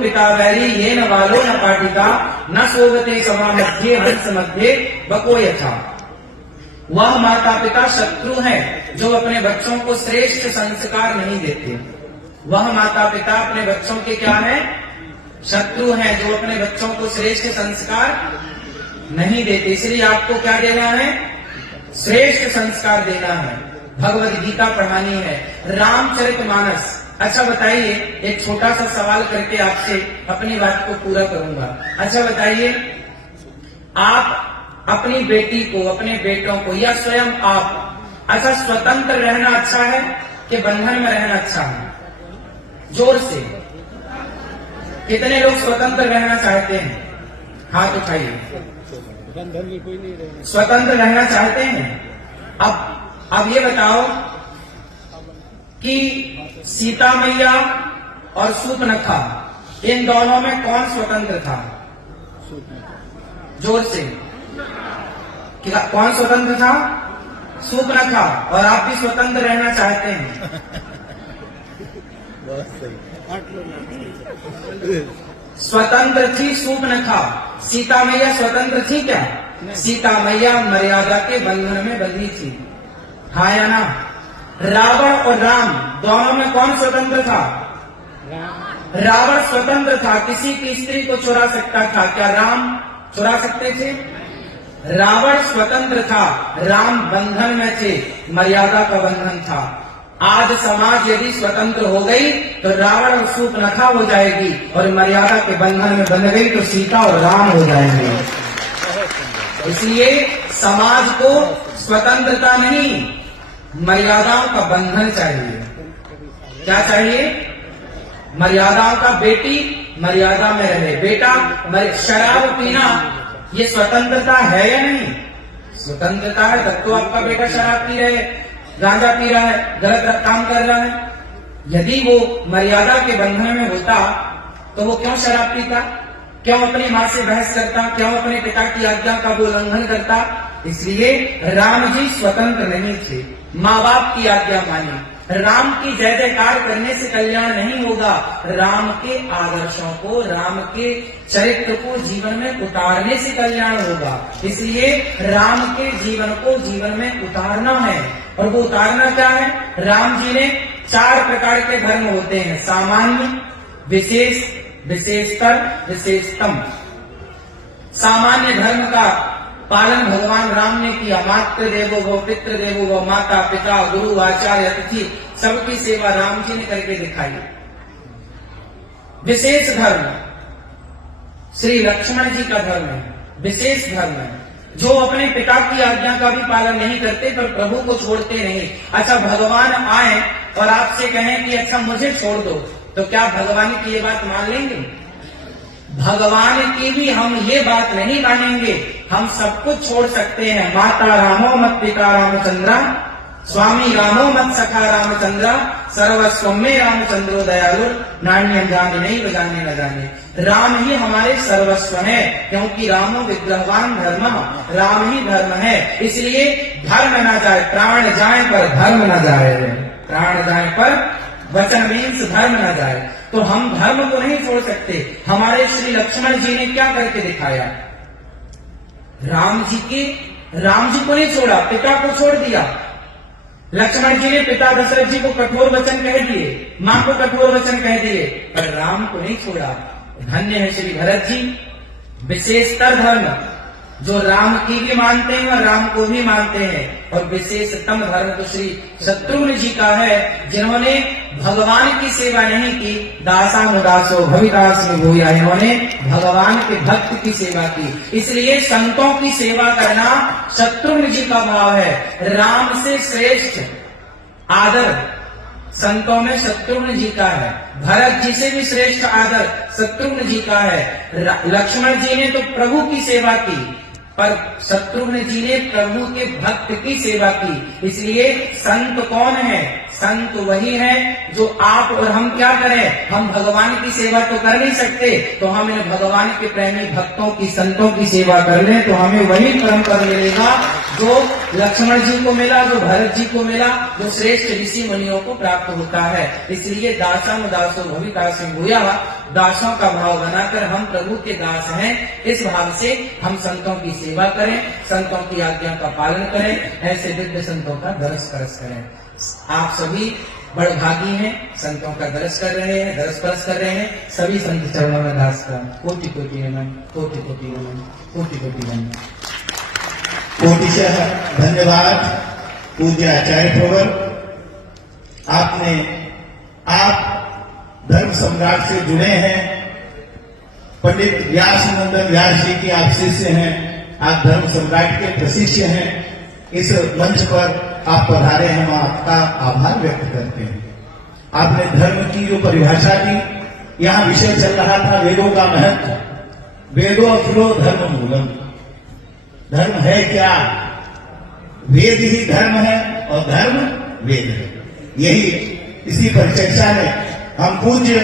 पिता वैरी ये न बालो न पाटिका न सोवते सभा मध्य हंस मध्य बको यथा। वह माता पिता शत्रु हैं जो अपने बच्चों को श्रेष्ठ संस्कार नहीं देते। वह माता पिता अपने बच्चों के क्या है? शत्रु हैं जो अपने बच्चों को श्रेष्ठ संस्कार नहीं देते। इसलिए आपको क्या देना है? श्रेष्ठ संस्कार देना है, भगवद गीता पढ़ानी है, रामचरितमानस। अच्छा बताइए, एक छोटा सा सवाल करके आपसे अपनी बात को पूरा करूंगा। अच्छा बताइए, आप अपनी बेटी को, अपने बेटों को या स्वयं आप, अच्छा स्वतंत्र रहना अच्छा है कि बंधन में रहना अच्छा है? जोर से कितने लोग स्वतंत्र रहना चाहते हैं? हाथ उठाइए। स्वतंत्र रहना चाहते हैं। अब ये बताओ कि सीता मैया और शूर्पणखा, इन दोनों में कौन स्वतंत्र था? जोर से, कौन स्वतंत्र था? शूर्पणखा। और आप भी स्वतंत्र रहना चाहते हैं? स्वतंत्र थी शूर्पणखा, सीता मैया स्वतंत्र थी क्या? सीता मैया मर्यादा के बंधन में बंधी थी, हाँ या ना? रावण और राम दोनों में कौन स्वतंत्र था? रावण स्वतंत्र था, किसी की स्त्री को चुरा सकता था, क्या राम चुरा सकते थे? रावण स्वतंत्र था, राम बंधन में थे, मर्यादा का बंधन था। आज समाज यदि स्वतंत्र हो गई तो रावण और शूर्पणखा हो जाएगी, और मर्यादा के बंधन में बंध गई तो सीता और राम हो जाएंगे। इसलिए समाज को स्वतंत्रता नहीं, मर्यादाओं का बंधन चाहिए। क्या चाहिए? मर्यादाओं का। बेटी मर्यादा में रहे, बेटा शराब पीना ये स्वतंत्रता है या नहीं? स्वतंत्रता है, तब तो आपका बेटा शराब पी रहे, गांजा पी रहा है, गलत काम कर रहा है। यदि वो मर्यादा के बंधन में होता तो वो क्यों शराब पीता? क्यों अपनी माँ से बहस करता? क्यों अपने पिता की आज्ञा का वो उल्लंघन करता? इसलिए राम जी स्वतंत्र नहीं थे, माँ बाप की आज्ञा मानी। राम की जय जयकार करने से कल्याण नहीं होगा, राम के आदर्शों को, राम के चरित्र को जीवन में उतारने से कल्याण होगा। इसलिए राम के जीवन को जीवन में उतारना है। और वो उतारना क्या है? राम जी ने 4 प्रकार के धर्म होते हैं, सामान्य, विशेष, विशेषतर, विशेषतम। सामान्य धर्म का पालन भगवान राम ने किया। मातृ देवो भव, पितृ देवो भव, माता पिता गुरु आचार्य अतिथि सबकी सेवा राम जी ने करके दिखाई। विशेष धर्म श्री लक्ष्मण जी का धर्म है, विशेष धर्म है, जो अपने पिता की आज्ञा का भी पालन नहीं करते पर प्रभु को छोड़ते नहीं। अच्छा भगवान आए और आपसे कहें कि अच्छा मुझे छोड़ दो, तो क्या भगवान की ये बात मान लेंगे? भगवान की भी हम ये बात नहीं मानेंगे। हम सब कुछ छोड़ सकते हैं। माता रामो मत पिता रामचंद्रा, स्वामी रामो मत सखा रामचंद्रा, सर्वस्व में रामचंद्रो दयालु, नान्यं जाने नहीं बजाने न जाने। राम ही हमारे सर्वस्व है, क्योंकि रामो विग्रहवान धर्म, राम ही धर्म है। इसलिए धर्म न जाए, प्राण जाए पर धर्म न जाए, प्राण जाए पर वचन मीन्स धर्म न जाए। तो हम धर्म को नहीं छोड़ सकते। हमारे श्री लक्ष्मण जी ने क्या करके दिखाया? राम जी को नहीं छोड़ा, पिता को छोड़ दिया। लक्ष्मण जी ने पिता दशरथ जी को कठोर वचन कह दिए, मां को कठोर वचन कह दिए, पर राम को नहीं छोड़ा। धन्य है श्री भरत जी। विशेषतर धर्म जो राम की भी मानते हैं और राम को भी मानते हैं, और विशेषतम धर्म तो श्री शत्रुघ्न जी का है, जिन्होंने भगवान की सेवा नहीं की। दासानुदासो भविदास में भूया, इन्होंने भगवान के भक्त की सेवा की। इसलिए संतों की सेवा करना शत्रुघ्न जी का भाव है। राम से श्रेष्ठ आदर संतों में शत्रुघ्न जी का है, भरत जी से भी श्रेष्ठ आदर शत्रुघ्न जी का है। लक्ष्मण जी ने तो प्रभु की सेवा की, पर शत्रुघ्न जी ने प्रभु के भक्त की सेवा की। इसलिए संत कौन है? संत वही है जो आप और हम क्या करें, हम भगवान की सेवा तो कर नहीं सकते, तो हम इन भगवान के प्रेमी भक्तों की, संतों की सेवा कर लें तो हमें वही परम पद मिलेगा जो लक्ष्मण जी को मिला, जो भरत जी को मिला, जो श्रेष्ठ ऋषि मुनियों को प्राप्त होता है। इसलिए दासम दासो भविदास भूया, दासों का भाव बनाकर हम प्रभु के दास हैं, इस भाव से हम संतों की सेवा करें, संतों की आज्ञा का पालन करें, ऐसे दिव्य संतों का दर्श परस करें। आप सभी बड़भागी हैं, संतों का दर्श कर रहे हैं, दर्श परस कर रहे हैं। सभी संत चरणों में दास का कोटि कोटि नमन, कोटि कोटि नमन, कोटि कोटि नमन। कोटिशः धन्यवाद पूज्य आचार्य प्रवर। आप धर्म सम्राट से जुड़े हैं, पंडित व्यास नंदन व्यास जी की आप शिष्य हैं, आप धर्म सम्राट के प्रशिष्य हैं। इस मंच पर आप पधारे हैं, हम आपका आभार व्यक्त करते हैं। आपने धर्म की जो परिभाषा दी, यहाँ विषय चल रहा था वेदों का महत्व। वेदो अखिलो धर्म मूलम, धर्म है क्या? वेद ही धर्म है और धर्म वेद है। यही इसी पर चर्चा में हम पूज्य